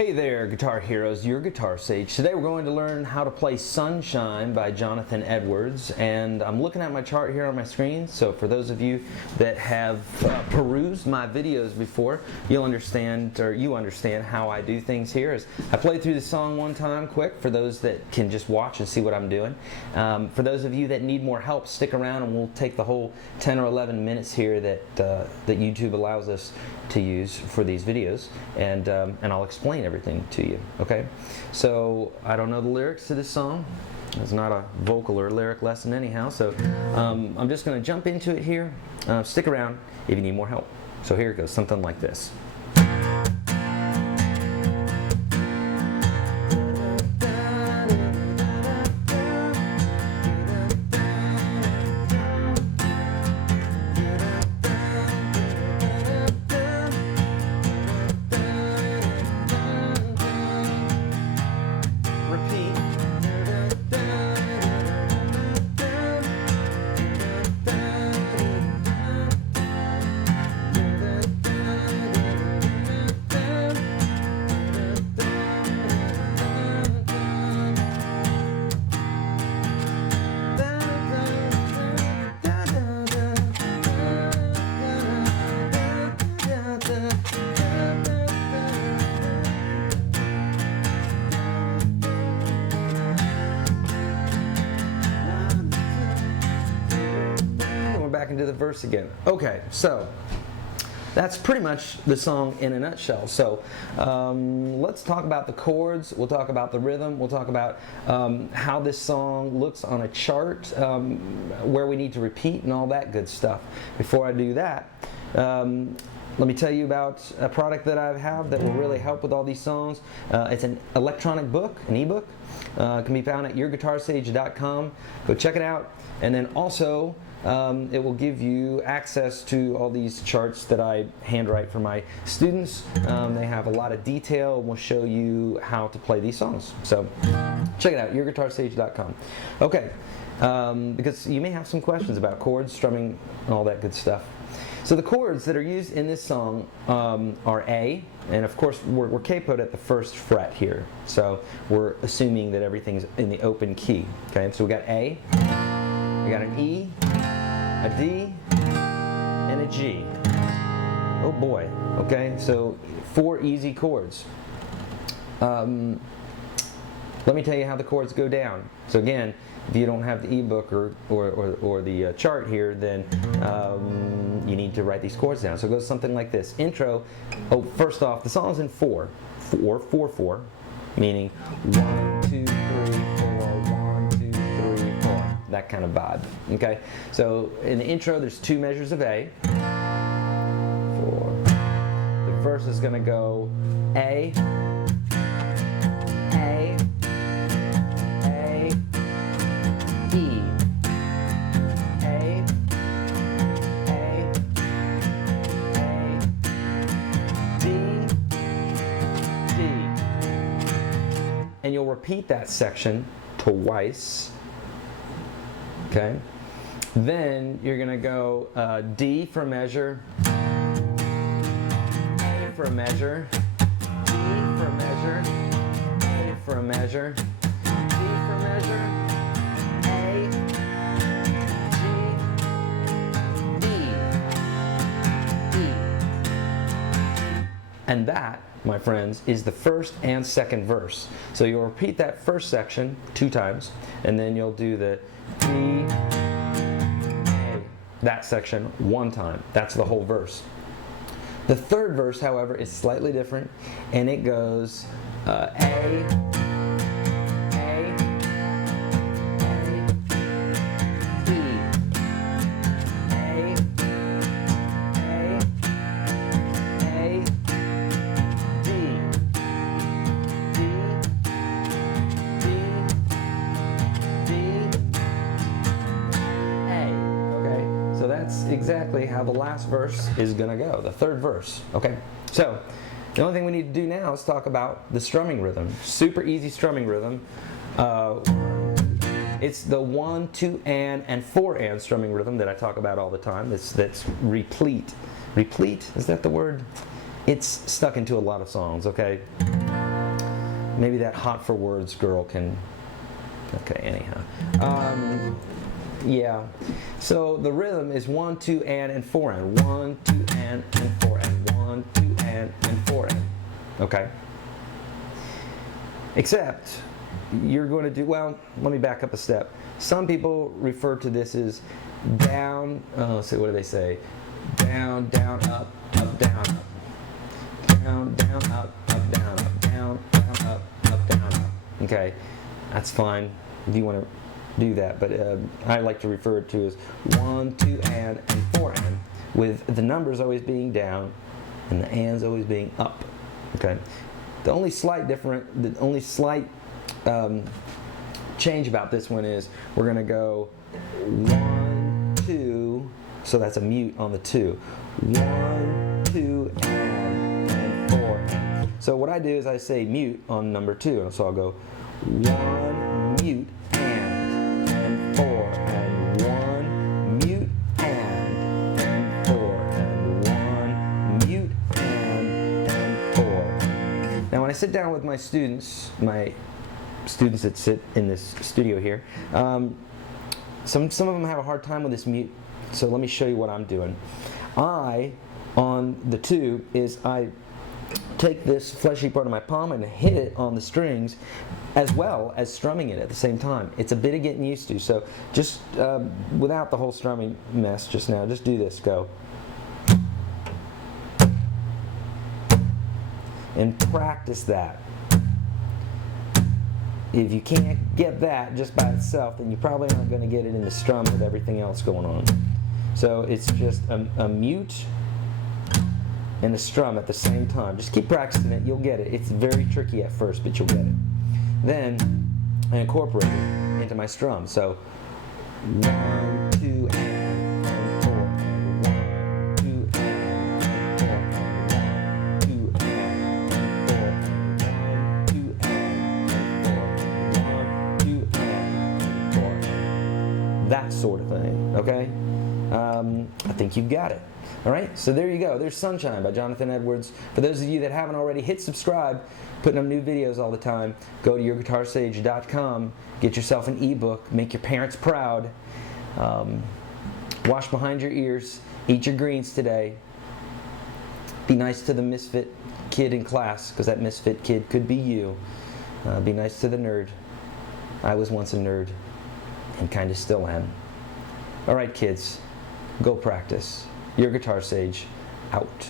Hey there, guitar heroes, your guitar sage. Today we're going to learn how to play Sunshine by Jonathan Edwards, and I'm looking at my chart here on my screen, so for those of you that have perused my videos before, you understand how I do things here. Is I played through the song one time quick for those that can just watch and see what I'm doing. For those of you that need more help, stick around and we'll take the whole 10 or 11 minutes here that YouTube allows us to use for these videos, and I'll explain everything to you. Okay, so I don't know the lyrics to this song. It's not a vocal or lyric lesson anyhow, so I'm just going to jump into it here. Stick around if you need more help. So here it goes, something like this. Back into the verse again. Okay, so that's pretty much the song in a nutshell. So let's talk about the chords, we'll talk about the rhythm, we'll talk about how this song looks on a chart, where we need to repeat and all that good stuff. Before I do that, let me tell you about a product that I have that will really help with all these songs. It's an electronic book, an ebook. It can be found at YourGuitarSage.com. Go check it out. And then also, it will give you access to all these charts that I handwrite for my students. They have a lot of detail and will show you how to play these songs. So check it out, YourGuitarSage.com. Okay, because you may have some questions about chords, strumming, and all that good stuff. So the chords that are used in this song are A, and of course we're capoed at the first fret here. So we're assuming that everything's in the open key. Okay, so we got A, we got an E, a D, and a G. Oh boy, okay, so 4 easy chords. Let me tell you how the chords go down. So again, if you don't have the ebook or the chart here, then you need to write these chords down. So it goes something like this. Intro, first off, the song's in 4/4, meaning 1, 2, 3, 4, 1, 2, 3, 4. That kind of vibe. Okay? So in the intro, there's 2 measures of A. 4. The verse is going to go A, A, A, E, A, A, A, D, D. And you'll repeat that section twice. Okay? Then you're going to go D for a measure, A for a measure, D for a measure, A for a measure, D for a measure, A, G, E, E. And that, my friends, is the first and second verse. So you'll repeat that first section 2 times, and then you'll do the D, A, that section 1 time. That's the whole verse. The third verse, however, is slightly different, and it goes A, A, A, E, A, A, D, D, D, A. Okay, so that's exactly how the last verse is going to go, the third verse. Okay, so the only thing we need to do now is talk about the strumming rhythm. Super easy strumming rhythm. It's the 1, 2, and 4 and strumming rhythm that I talk about all the time. That's replete. Replete, is that the word? It's stuck into a lot of songs, okay? maybe that hot for words girl can. Okay, anyhow. Yeah. So the rhythm is 1, 2, and 4 and 1, 2, and 4 and 1, 2, and 4 and. Okay. Except you're going to do, well, let me back up a step. Some people refer to this as down, so what do they say? Down, down, up, up, down, up. Down, down, up, up, down, up. Down, down, up, up, down, up. Okay, that's fine if you want to do that, but I like to refer to as 1, 2, and 4 and, with the numbers always being down and the ands always being up. Okay, the only slight change about this one is we're going to go 1, 2, so that's a mute on the 2. 1, 2, and 4. So what I do is I say mute on number 2, so I'll go 1 mute and 4 and 1 mute and 4 and 1 mute and 4. Now when I sit down with my students that sit in this studio here, some of them have a hard time with this mute, so let me show you what I'm doing. On the 2 is I take this fleshy part of my palm and hit it on the strings as well as strumming it at the same time. It's a bit of getting used to, so just without the whole strumming mess just now, just do this, go. And practice that. If you can't get that just by itself, then you're probably not going to get it in the strum with everything else going on. So it's just a mute and a strum at the same time. Just keep practicing it, you'll get it. It's very tricky at first, but you'll get it. Then I incorporate it into my strum. So 1, 2, and 4, and 1, 2, and 4, and 1, 2, and 4, and 1, 2, and 4, 1, 2, and 4. That sort of thing, okay? I think you've got it. All right, so there you go. There's Sunshine by Jonathan Edwards. For those of you that haven't already, hit subscribe. Putting up new videos all the time. Go to YourGuitarSage.com. Get yourself an ebook. Make your parents proud. Wash behind your ears. Eat your greens today. Be nice to the misfit kid in class, because that misfit kid could be you. Be nice to the nerd. I was once a nerd, and kind of still am. All right, kids. Go practice. Your Guitar Sage, out.